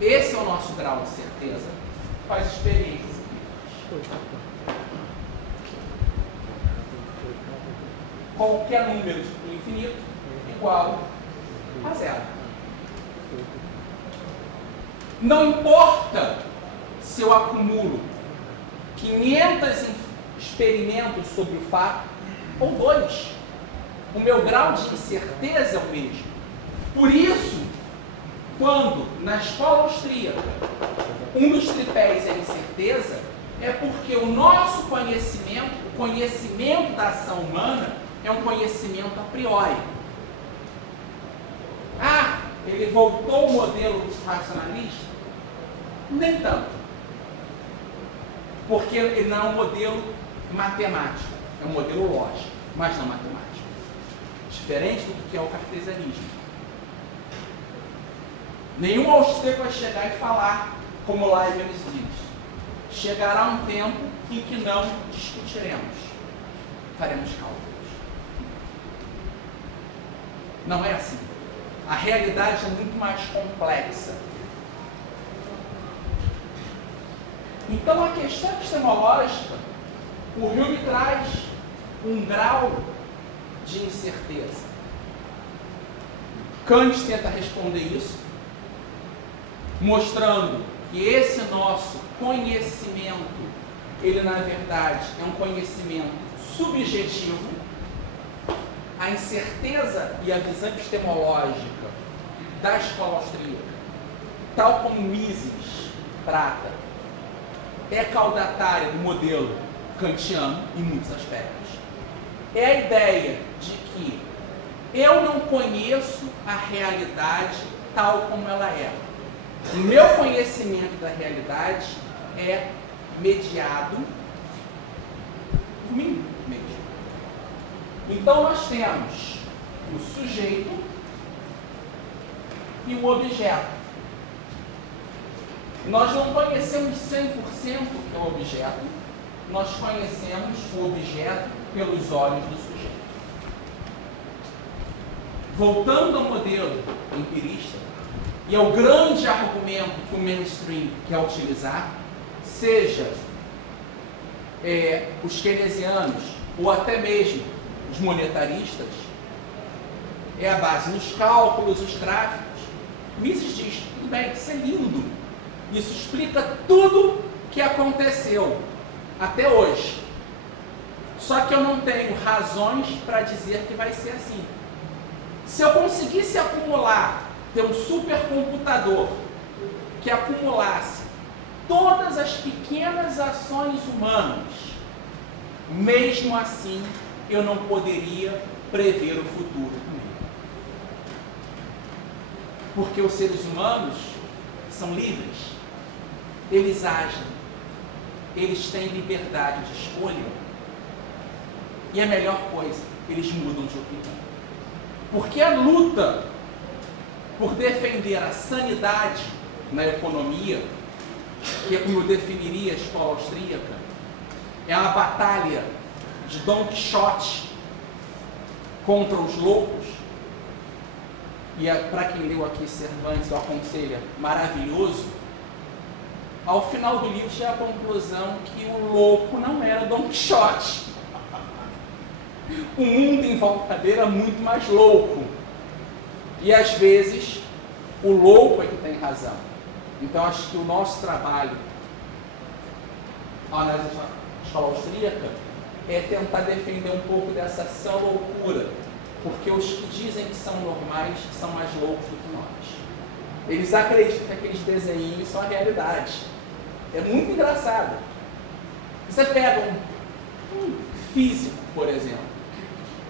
Esse é o nosso grau de certeza com as experiências empíricas. Qualquer número de infinito igual a zero. Não importa se eu acumulo 500 experimentos sobre o fato ou 2. O meu grau de incerteza é o mesmo. Por isso, quando na escola austríaca um dos tripés é a incerteza, é porque o nosso conhecimento, o conhecimento da ação humana, é um conhecimento a priori. Ah, ele voltou ao modelo racionalista? Nem tanto. Porque ele não é um modelo matemático, é um modelo lógico, mas não matemático. Diferente do que é o cartesianismo. Nenhum austríaco vai chegar e falar, como Leibniz diz, chegará um tempo em que não discutiremos, faremos cálculos. Não é assim. A realidade é muito mais complexa. Então, a questão epistemológica, o Hume traz um grau de incerteza. Kant tenta responder isso, mostrando que esse nosso conhecimento, ele na verdade é um conhecimento subjetivo. A incerteza e a visão epistemológica da escola austríaca, tal como Mises trata, é caudatária do modelo kantiano em muitos aspectos. É a ideia de que eu não conheço a realidade tal como ela é. O meu conhecimento da realidade é mediado por mim mesmo. Então nós temos o sujeito e o objeto. Nós não conhecemos 100% o que é o objeto, nós conhecemos o objeto pelos olhos do sujeito. Voltando ao modelo empirista, e é o grande argumento que o mainstream quer utilizar, seja os keynesianos ou até mesmo os monetaristas, é a base nos cálculos, os gráficos. Mises diz, tudo bem, isso é lindo, isso explica tudo que aconteceu até hoje. Só que eu não tenho razões para dizer que vai ser assim. Se eu conseguisse acumular, ter um supercomputador que acumulasse todas as pequenas ações humanas, mesmo assim eu não poderia prever o futuro comigo. Porque os seres humanos são livres, eles agem, eles têm liberdade de escolha. E a melhor coisa, eles mudam de opinião. Porque a luta por defender a sanidade na economia, que é como eu definiria a escola austríaca, é uma batalha de Dom Quixote contra os loucos. E para quem leu aqui Cervantes, eu aconselho, maravilhoso. Ao final do livro chega a conclusão que o louco não era Dom Quixote. O mundo em volta dele é muito mais louco. E às vezes o louco é que tem razão. Então acho que o nosso trabalho na escola austríaca é tentar defender um pouco dessa sã loucura. Porque os que dizem que são normais são mais loucos do que nós. Eles acreditam que aqueles desenhos são a realidade. É muito engraçado. Você pega um físico, por exemplo.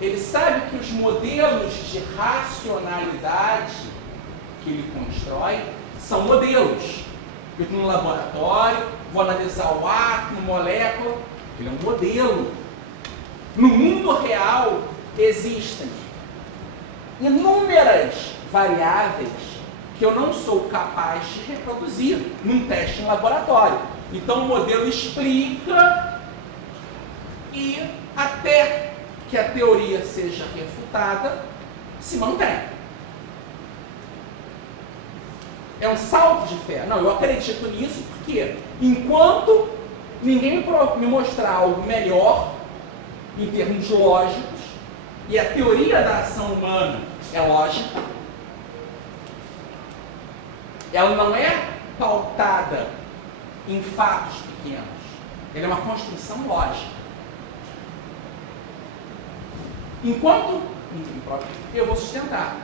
Ele sabe que os modelos de racionalidade que ele constrói são modelos. Eu estou no laboratório, vou analisar o átomo, molécula. Ele é um modelo. No mundo real existem inúmeras variáveis que eu não sou capaz de reproduzir num teste em laboratório. Então o modelo explica e até que a teoria seja refutada, se mantém. É um salto de fé. Não, eu acredito nisso porque enquanto ninguém me mostrar algo melhor, em termos lógicos, e a teoria da ação humana é lógica, ela não é pautada em fatos pequenos, ela é uma construção lógica. Enquanto eu vou sustentar.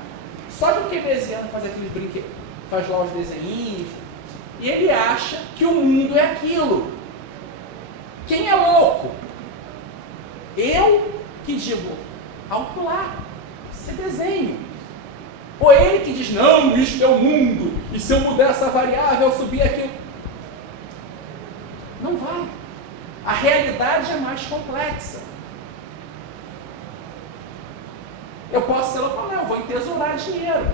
Só que o keynesiano faz aqueles brinquedos, faz lá os desenhinhos, e ele acha que o mundo é aquilo. Quem é louco? Eu que digo, alto lá, isso é desenho. Ou ele que diz, não, isto é o mundo, e se eu mudar essa variável, eu subir aquilo. Não vai. A realidade é mais complexa. Eu posso ser louco, não, eu vou entesourar dinheiro.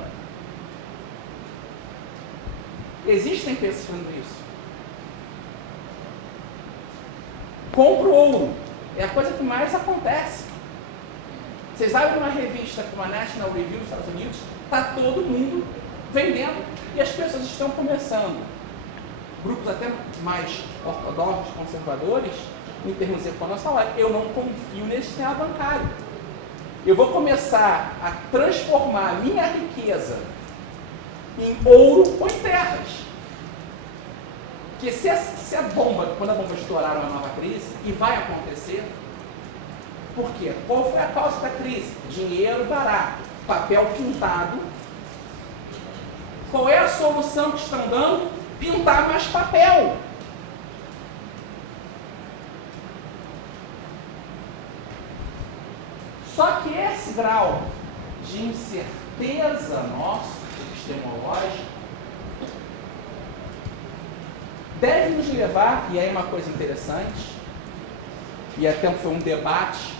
Existem pessoas fazendo isso. Compro ouro. É a coisa que mais acontece. Vocês abrem uma revista como a National Review dos Estados Unidos, está todo mundo vendendo e as pessoas estão começando. Grupos até mais ortodoxos, conservadores, em termos econômicos, falam, eu não confio nesse sistema bancário. Eu vou começar a transformar a minha riqueza em ouro ou em terras. Porque se a bomba, quando a bomba estourar uma nova crise, e vai acontecer, por quê? Qual foi a causa da crise? Dinheiro barato, papel pintado. Qual é a solução que estão dando? Pintar mais papel. Só que esse grau de incerteza nosso, epistemológico, deve nos levar, e aí uma coisa interessante, e até foi um debate,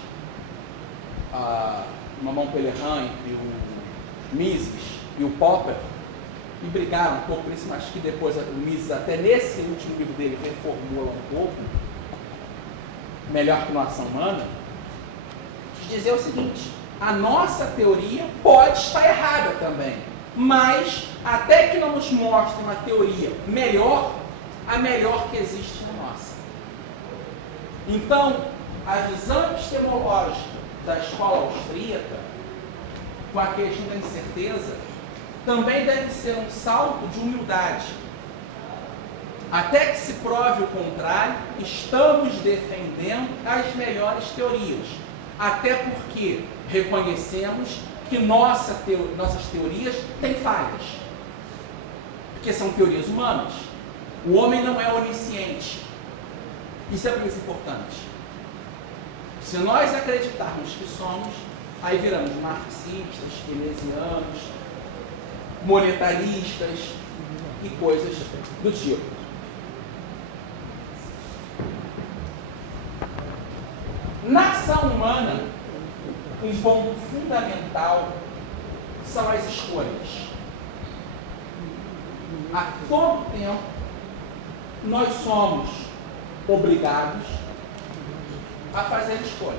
no Montpellier entre o Mises e o Popper, e brigaram um pouco por isso, mas que depois o Mises, até nesse último livro dele, reformula um pouco, Melhor que uma Ação Humana, de dizer o seguinte, a nossa teoria pode estar errada também, mas até que não nos mostre uma teoria melhor, a melhor que existe na nossa. Então, a visão epistemológica da escola austríaca, com a questão da incerteza, também deve ser um salto de humildade. Até que se prove o contrário, estamos defendendo as melhores teorias. Até porque reconhecemos que nossas teorias têm falhas. Porque são teorias humanas. O homem não é onisciente. Isso é para isso importante. Se nós acreditarmos que somos, aí viramos marxistas, keynesianos, monetaristas e coisas do tipo. Na ação humana, um ponto fundamental são as escolhas. A todo tempo, nós somos obrigados a fazer escolhas.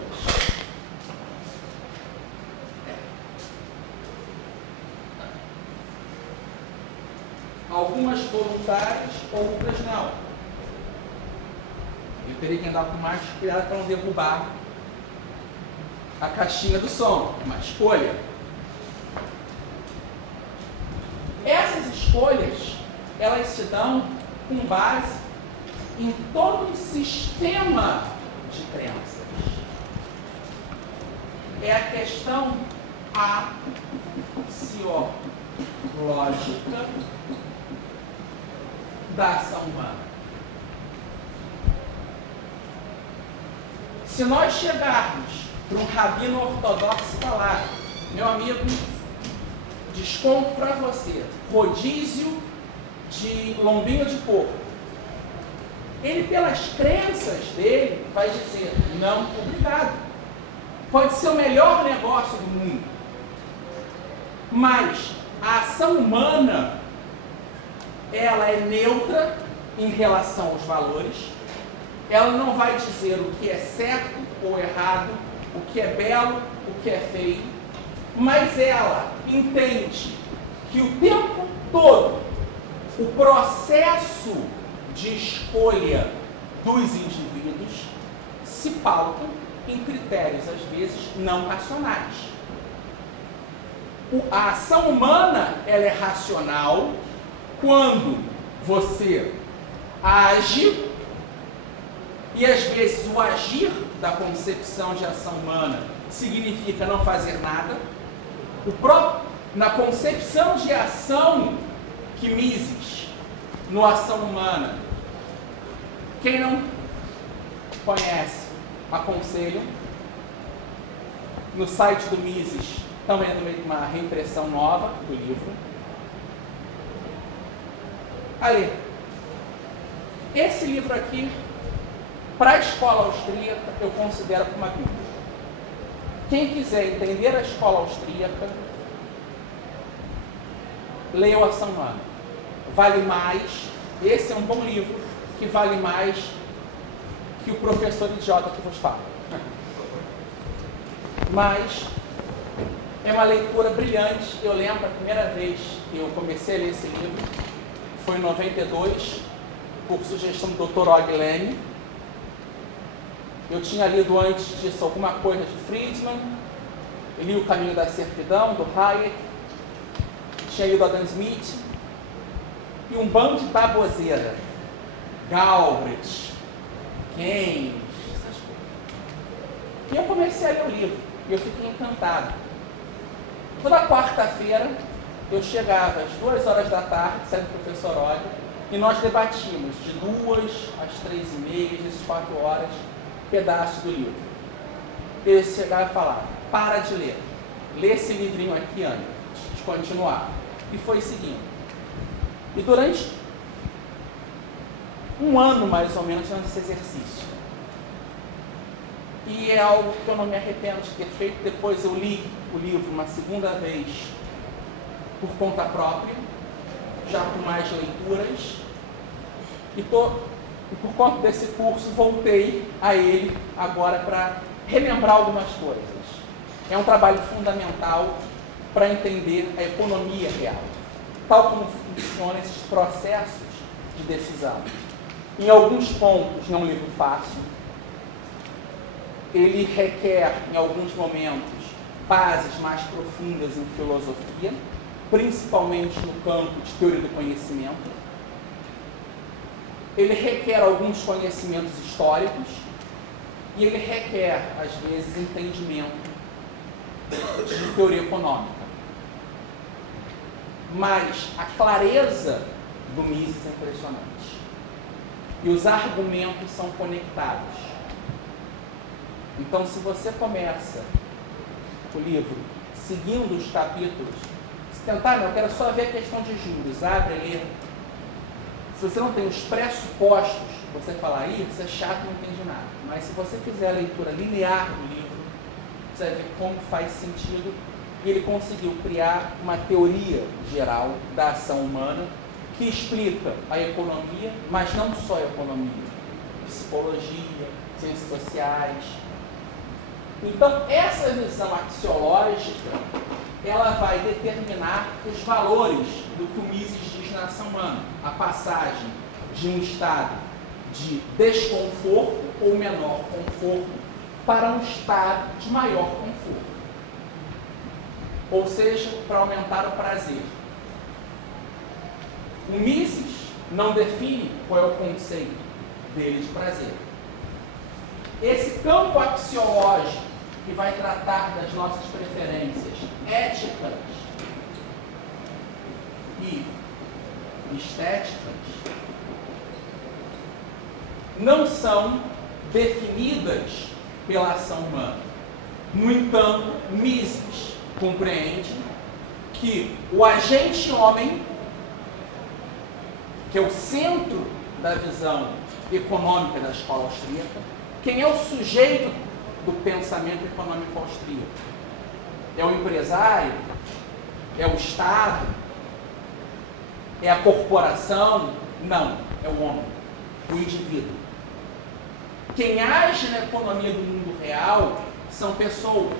Algumas voluntárias, outras não. Eu teria que andar com mais cuidado para não derrubar a caixinha do som. Uma escolha. Essas escolhas, elas se dão com base em todo um sistema de crenças. É a questão axiológica da ação humana. Se nós chegarmos para um rabino ortodoxo e falar, meu amigo, desconto para você, rodízio de lombinho de porco, ele, pelas crenças dele, vai dizer, não, obrigado. Pode ser o melhor negócio do mundo. Mas a ação humana, ela é neutra em relação aos valores. Ela não vai dizer o que é certo ou errado, o que é belo, o que é feio. Mas ela entende que o tempo todo o processo de escolha dos indivíduos se pauta em critérios, às vezes, não racionais. A ação humana, ela é racional quando você age, e às vezes o agir da concepção de ação humana significa não fazer nada. Na concepção de ação que Mises, no Ação Humana, quem não conhece, aconselho. No site do Mises, também é uma reimpressão nova do livro. Ali, esse livro aqui, para a escola austríaca, eu considero uma bíblia. Quem quiser entender a escola austríaca, leia o Ação Humana. Vale mais, esse é um bom livro, que vale mais que o professor idiota que vos fala. Mas é uma leitura brilhante. Eu lembro a primeira vez que eu comecei a ler esse livro, foi em 92, por sugestão do Dr. Og Leme. Eu tinha lido antes disso alguma coisa de Friedman, eu li O Caminho da Servidão, do Hayek, tinha lido Adam Smith, e um bando de baboseira, Galbraith, Keynes, essas coisas. E eu comecei a ler o livro, e eu fiquei encantado. Toda quarta-feira, eu chegava às 2 horas da tarde, saindo do professor Og, e nós debatíamos de 2 às 3h30, às 4 horas, pedaços do livro. Ele chegava e falava, para de ler, lê esse livrinho aqui antes de continuar. E foi seguindo. E durante um ano, mais ou menos, nesse exercício. E é algo que eu não me arrependo de ter feito. Depois eu li o livro uma segunda vez por conta própria, já com mais leituras. E por conta desse curso, voltei a ele agora para relembrar algumas coisas. É um trabalho fundamental para entender a economia real, tal como funcionam esses processos de decisão. Em alguns pontos, não é um livro fácil. Ele requer, em alguns momentos, bases mais profundas em filosofia, principalmente no campo de teoria do conhecimento. Ele requer alguns conhecimentos históricos e ele requer, às vezes, entendimento de teoria econômica. Mas a clareza do Mises é impressionante. E os argumentos são conectados. Então, se você começa o livro seguindo os capítulos, se tentar, eu quero só ver a questão de juros, abre e lê. Se você não tem os pressupostos, você fala, isso é chato, não entende nada. Mas se você fizer a leitura linear do livro, você vai ver como faz sentido. E ele conseguiu criar uma teoria geral da ação humana que explica a economia, mas não só a economia, psicologia, ciências sociais. Então, essa visão axiológica, ela vai determinar os valores do que o Mises diz na ação humana. A passagem de um estado de desconforto ou menor conforto para um estado de maior conforto. Ou seja, para aumentar o prazer. O Mises não define qual é o conceito dele de prazer. Esse campo axiológico que vai tratar das nossas preferências éticas e estéticas não são definidas pela ação humana. No entanto, Mises compreende que o agente homem, que é o centro da visão econômica da escola austríaca, quem é o sujeito do pensamento econômico austríaco? É o empresário? É o Estado? É a corporação? Não, é o homem, o indivíduo. Quem age na economia do mundo real são pessoas.